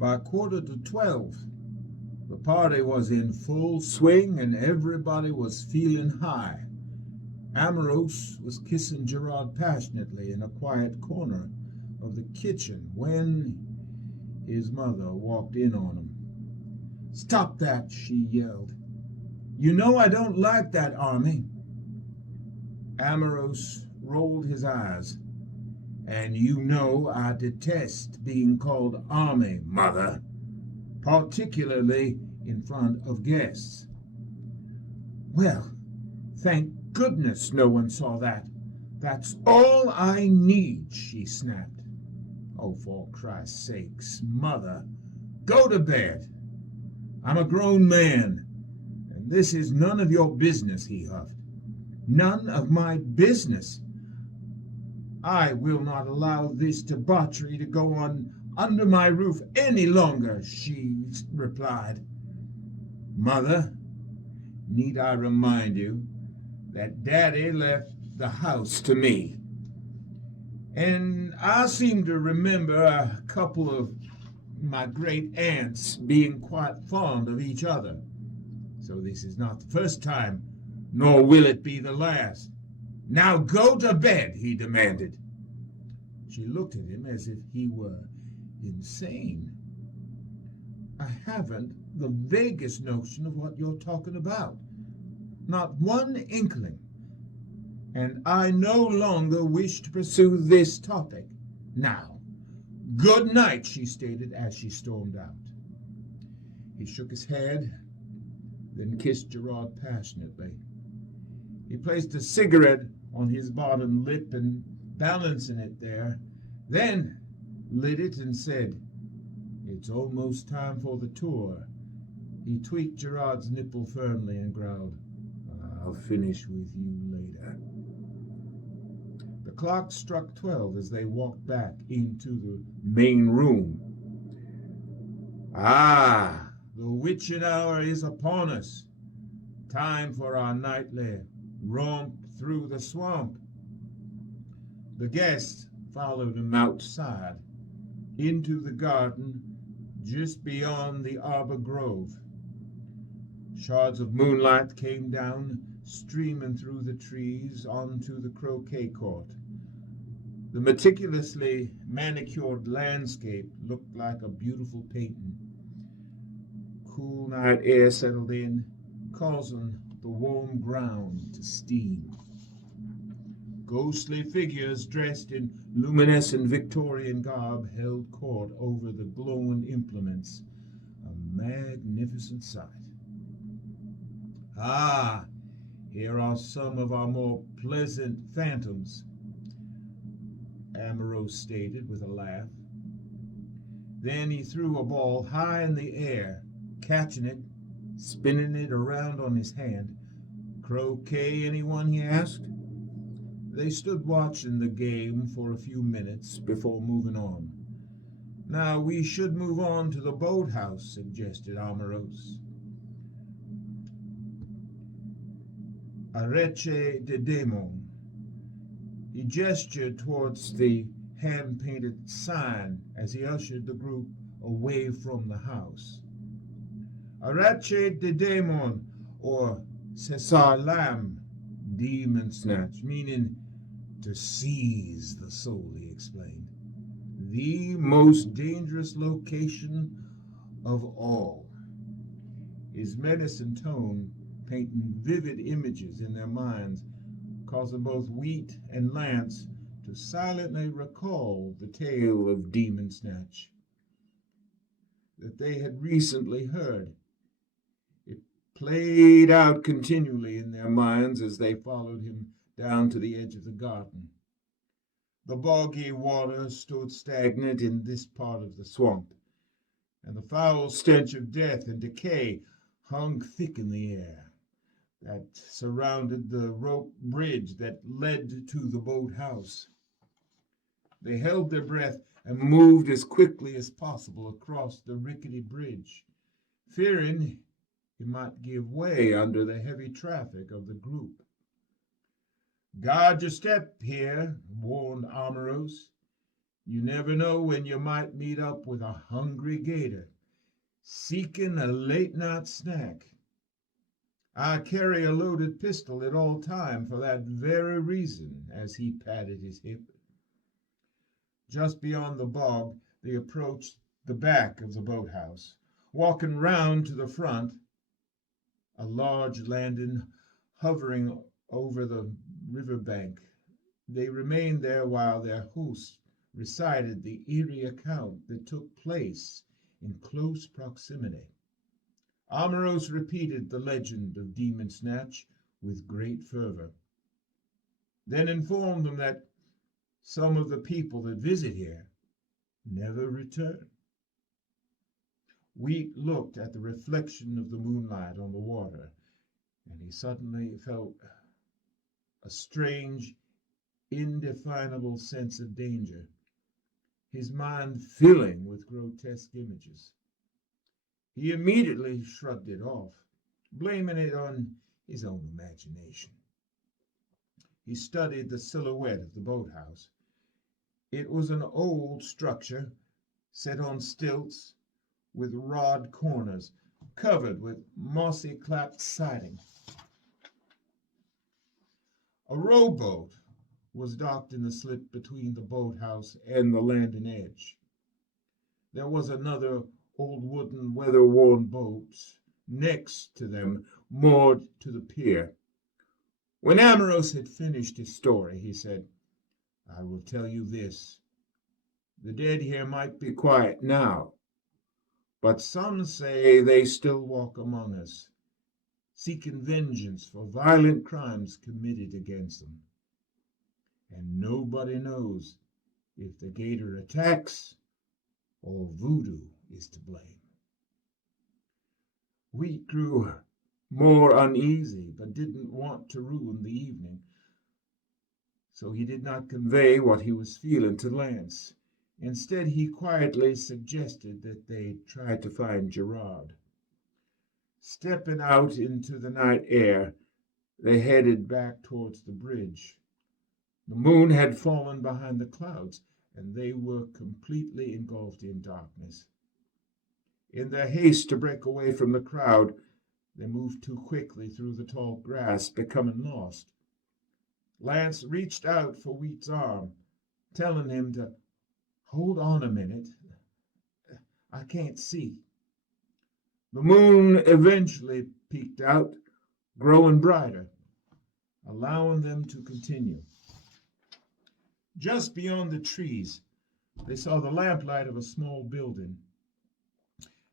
By 11:45, the party was in full swing and everybody was feeling high. Amorous was kissing Gerard passionately in a quiet corner of the kitchen when his mother walked in on him. "Stop that," she yelled. "You know I don't like that, Army." Amorous rolled his eyes. "And you know I detest being called Army, Mother, particularly in front of guests." "Well, thank goodness no one saw that. That's all I need," she snapped. "Oh, for Christ's sakes, Mother, go to bed. I'm a grown man, and this is none of your business," he huffed. "None of my business? I will not allow this debauchery to go on under my roof any longer," she replied. "Mother, need I remind you that Daddy left the house to me? And I seem to remember a couple of my great aunts being quite fond of each other. So this is not the first time, nor will it be the last. Now go to bed," he demanded. She looked at him as if he were insane. "I haven't the vaguest notion of what you're talking about. Not one inkling. And I no longer wish to pursue this topic. Now, good night," she stated as she stormed out. He shook his head, then kissed Gerard passionately. He placed a cigarette on his bottom lip and balancing it there, then lit it and said, "It's almost time for the tour." He tweaked Gerard's nipple firmly and growled, "I'll finish with you later." The clock struck 12 as they walked back into the main room. "Ah, the witching hour is upon us. Time for our nightly romp through the swamp." The guests followed him outside, into the garden just beyond the arbor grove. Shards of moonlight came down, streaming through the trees onto the croquet court. The meticulously manicured landscape looked like a beautiful painting. Cool night air settled in, causing the warm ground to steam. Ghostly figures dressed in luminescent Victorian garb held court over the glowing implements, a magnificent sight. "Ah, here are some of our more pleasant phantoms," Amorous stated with a laugh. Then he threw a ball high in the air, catching it, spinning it around on his hand. "Croquet, anyone?" he asked. They stood watching the game for a few minutes before moving on. "Now we should move on to the boathouse," suggested Amorous. "Arrece de Demon." He gestured towards the hand-painted sign as he ushered the group away from the house. "Arrece de Demon," or Cesar Lam, demon snatch, meaning to seize the soul, he explained. "The most dangerous location of all." His menacing tone painting vivid images in their minds, causing both Wheat and Lance to silently recall the tale of Demon Snatch that they had recently heard. It played out continually in their minds as they followed him down to the edge of the garden. The boggy water stood stagnant in this part of the swamp, and the foul stench of death and decay hung thick in the air that surrounded the rope bridge that led to the boathouse. They held their breath and moved as quickly as possible across the rickety bridge, fearing it might give way under the heavy traffic of the group. "Guard your step here," warned Amorous. You never know when you might meet up with a hungry gator seeking a late-night snack. I carry a loaded pistol at all time for that very reason, as he patted his hip. Just beyond the bog, they approached the back of the boathouse. Walking round to the front, a large lantern hovering over the riverbank. They remained there while their host recited the eerie account that took place in close proximity. Amorous repeated the legend of Demon Snatch with great fervor, then informed them that some of the people that visit here never return. Wheat looked at the reflection of the moonlight on the water, and he suddenly felt a strange, indefinable sense of danger, his mind filling with grotesque images. He immediately shrugged it off, blaming it on his own imagination. He studied the silhouette of the boathouse. It was an old structure set on stilts with rod corners, covered with mossy clapped siding. A rowboat was docked in the slip between the boathouse and the landing edge. There was another old wooden weather-worn boat next to them, moored to the pier. When Amorous had finished his story, he said, "I will tell you this. The dead here might be quiet now, but some say they still walk among us, seeking vengeance for violent crimes committed against them. And nobody knows if the gator attacks or voodoo is to blame." Wheat grew more uneasy, but didn't want to ruin the evening, so he did not convey what he was feeling to Lance. Instead, he quietly suggested that they try to find Gerard. Stepping out into the night air, they headed back towards the bridge. The moon had fallen behind the clouds, and they were completely engulfed in darkness. In their haste to break away from the crowd, they moved too quickly through the tall grass, becoming lost. Lance reached out for Wheat's arm, telling him to hold on a minute. "I can't see." The moon eventually peeked out, growing brighter, allowing them to continue. Just beyond the trees, they saw the lamplight of a small building.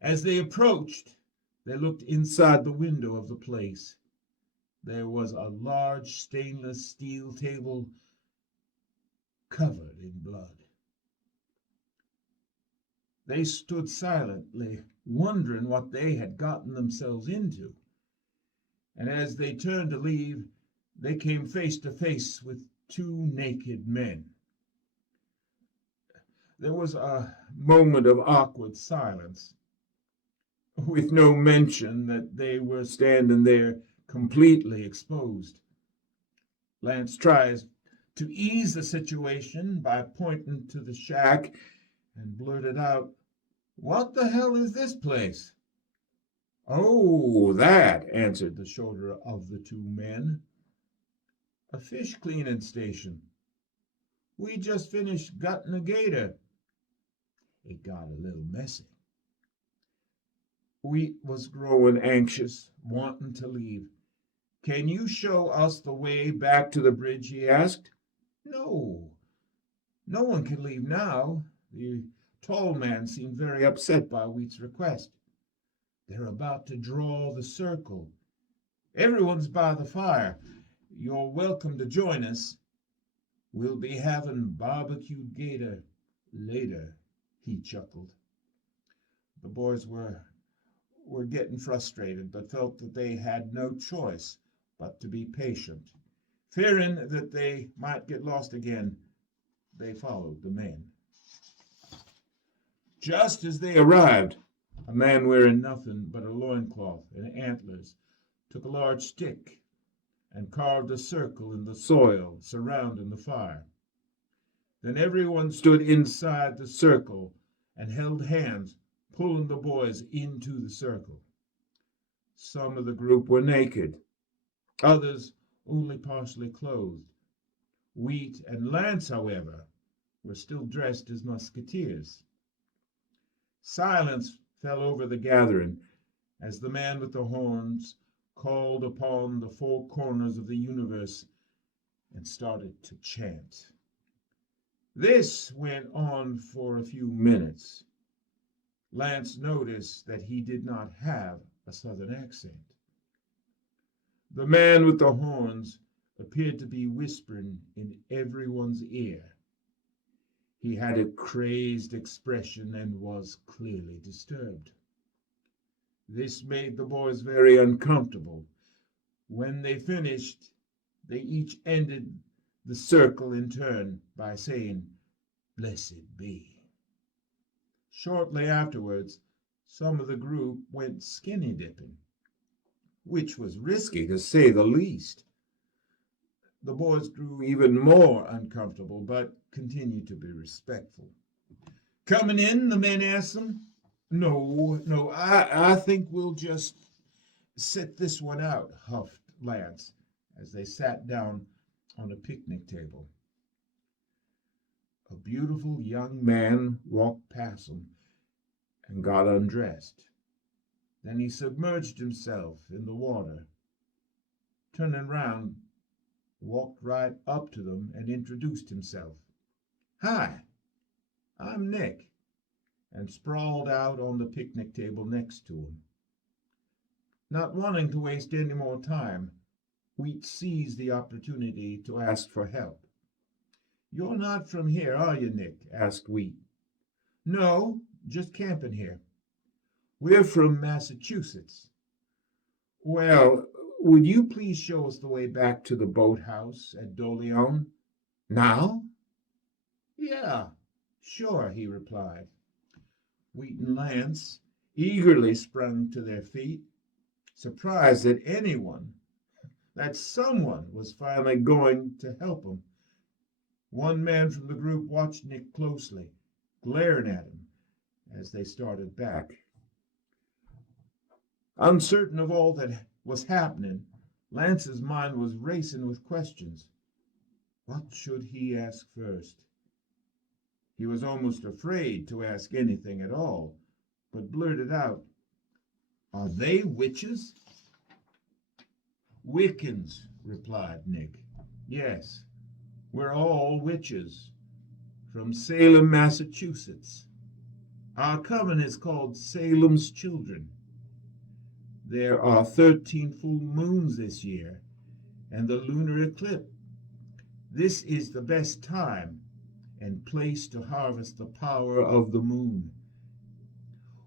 As they approached, they looked inside the window of the place. There was a large stainless steel table covered in blood. They stood silently, wondering what they had gotten themselves into. And as they turned to leave, they came face to face with two naked men. There was a moment of awkward silence, with no mention that they were standing there completely exposed. Lance tries to ease the situation by pointing to the shack and blurted out, "What the hell is this place?" "Oh, that," answered the shorter of the two men. "A fish cleaning station. We just finished gutting a gator. It got a little messy." Wheat was growing anxious, wanting to leave. "Can you show us the way back to the bridge?" he asked. "No, no one can leave now." The tall man seemed very upset by Wheat's request. "They're about to draw the circle. Everyone's by the fire. You're welcome to join us. We'll be having barbecued gator later," he chuckled. The boys were getting frustrated, but felt that they had no choice but to be patient. Fearing that they might get lost again, they followed the men. Just as they arrived, a man wearing nothing but a loincloth and antlers took a large stick and carved a circle in the soil surrounding the fire. Then everyone stood inside the circle and held hands, pulling the boys into the circle. Some of the group were naked, others only partially clothed. Wheat and Lance, however, were still dressed as musketeers. Silence fell over the gathering as the man with the horns called upon the four corners of the universe and started to chant. This went on for a few minutes. Lance noticed that he did not have a southern accent. The man with the horns appeared to be whispering in everyone's ear. He had a crazed expression and was clearly disturbed. This made the boys very uncomfortable. When they finished, they each ended the circle in turn by saying, "Blessed be." Shortly afterwards, some of the group went skinny dipping, which was risky to say the least. The boys grew even more uncomfortable, but continued to be respectful. "Coming in?" the men asked them. No, I think we'll just sit this one out," huffed Lance as they sat down on a picnic table. A beautiful young man walked past them and got undressed. Then he submerged himself in the water. Turning round, walked right up to them and introduced himself. "Hi, I'm Nick," and sprawled out on the picnic table next to him. Not wanting to waste any more time, Wheat seized the opportunity to ask for help. "You're not from here, are you, Nick?" asked Wheat. "No, just camping here." "We're from Massachusetts." "Well, would you please show us the way back to the boathouse at Doleon?" "Now?" "Yeah, sure," he replied. Wheat and Lance eagerly sprung to their feet, surprised that someone was finally going to help them. One man from the group watched Nick closely, glaring at him as they started back. Uncertain of all that was happening, Lance's mind was racing with questions. What should he ask first? He was almost afraid to ask anything at all, but blurted out, "Are they witches?" "Wiccans," replied Nick. "Yes, we're all witches, from Salem, Massachusetts. Our coven is called Salem's Children. There are 13 full moons this year, and the lunar eclipse. This is the best time and place to harvest the power of the moon,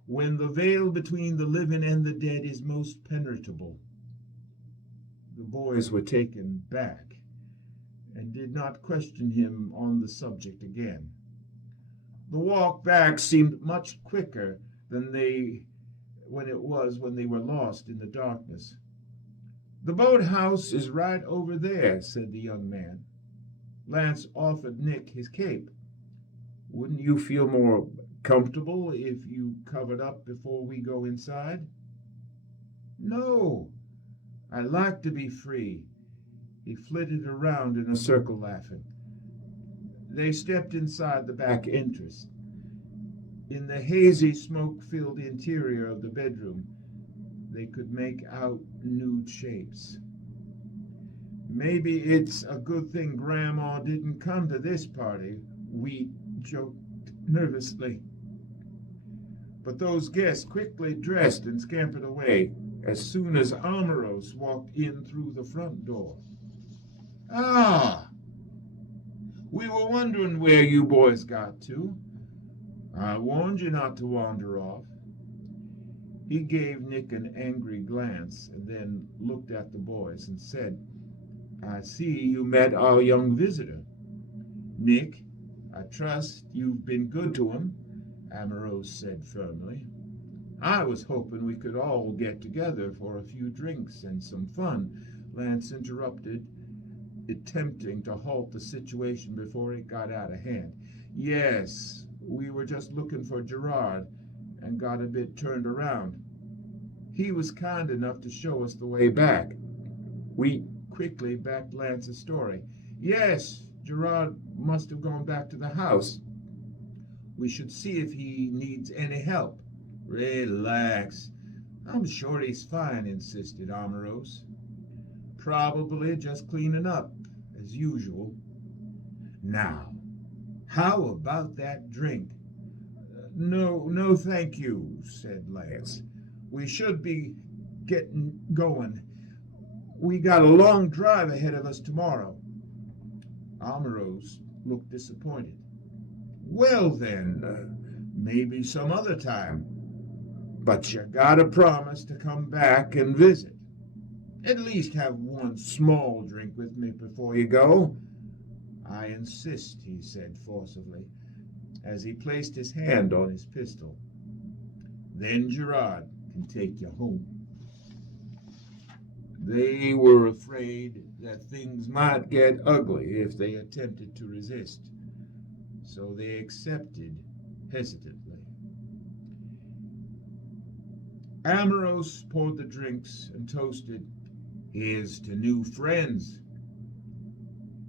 when the veil between the living and the dead is most penetrable." The boys were taken back and did not question him on the subject again. The walk back seemed much quicker than when they were lost in the darkness. "The boathouse is right over there," said the young man. Lance offered Nick his cape. "Wouldn't you feel more comfortable if you covered up before we go inside?" "No, I like to be free." He flitted around in a circle, laughing. They stepped inside the back entrance. In the hazy, smoke-filled interior of the bedroom, they could make out nude shapes. "Maybe it's a good thing Grandma didn't come to this party," Wheat joked nervously. But those guests quickly dressed and scampered away as soon as Amaros walked in through the front door. "Ah, we were wondering where you boys got to. I warned you not to wander off." He gave Nick an angry glance and then looked at the boys and said, "I see you met our young visitor. Nick, I trust you've been good to him," Amaros said firmly. "I was hoping we could all get together for a few drinks and some fun," Lance interrupted, attempting to halt the situation before it got out of hand. Yes, we were just looking for Gerard and got a bit turned around. He was kind enough to show us the way back. We quickly backed Lance's story. Yes, Gerard must have gone back to the house. We should see if he needs any help. Relax. I'm sure he's fine, insisted Amaros. Probably just cleaning up, as usual. Now, how about that drink? No, thank you, said Lance. We should be getting going. We got a long drive ahead of us tomorrow. Amaros looked disappointed. Well then, maybe some other time. But you gotta promise to come back and visit. At least have one small drink with me before you go. I insist, he said forcibly, as he placed his hand on his pistol. Then Gerard can take you home. They were afraid that things might get ugly if they attempted to resist, so they accepted hesitantly. Amaros poured the drinks and toasted, "Here's to new friends."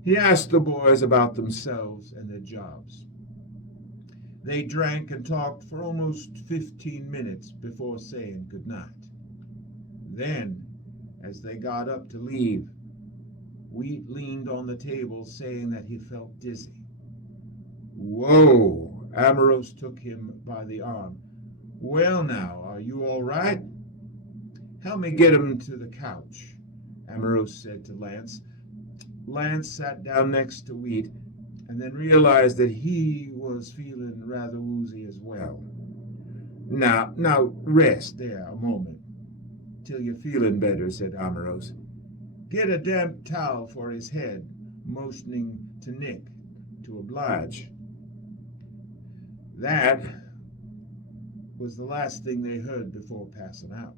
He asked the boys about themselves and their jobs. They drank and talked for almost 15 minutes before saying goodnight. Then, as they got up to leave, Wheat leaned on the table saying that he felt dizzy. "Whoa!" Amaros took him by the arm. "Well now, are you all right?" "Help me get him to the couch," Amaros said to Lance. Lance sat down next to Wheat and then realized that he was feeling rather woozy as well. Now, rest there a moment, till you're feeling better," said Amaros. "Get a damp towel for his head," motioning to Nick to oblige. That was the last thing they heard before passing out.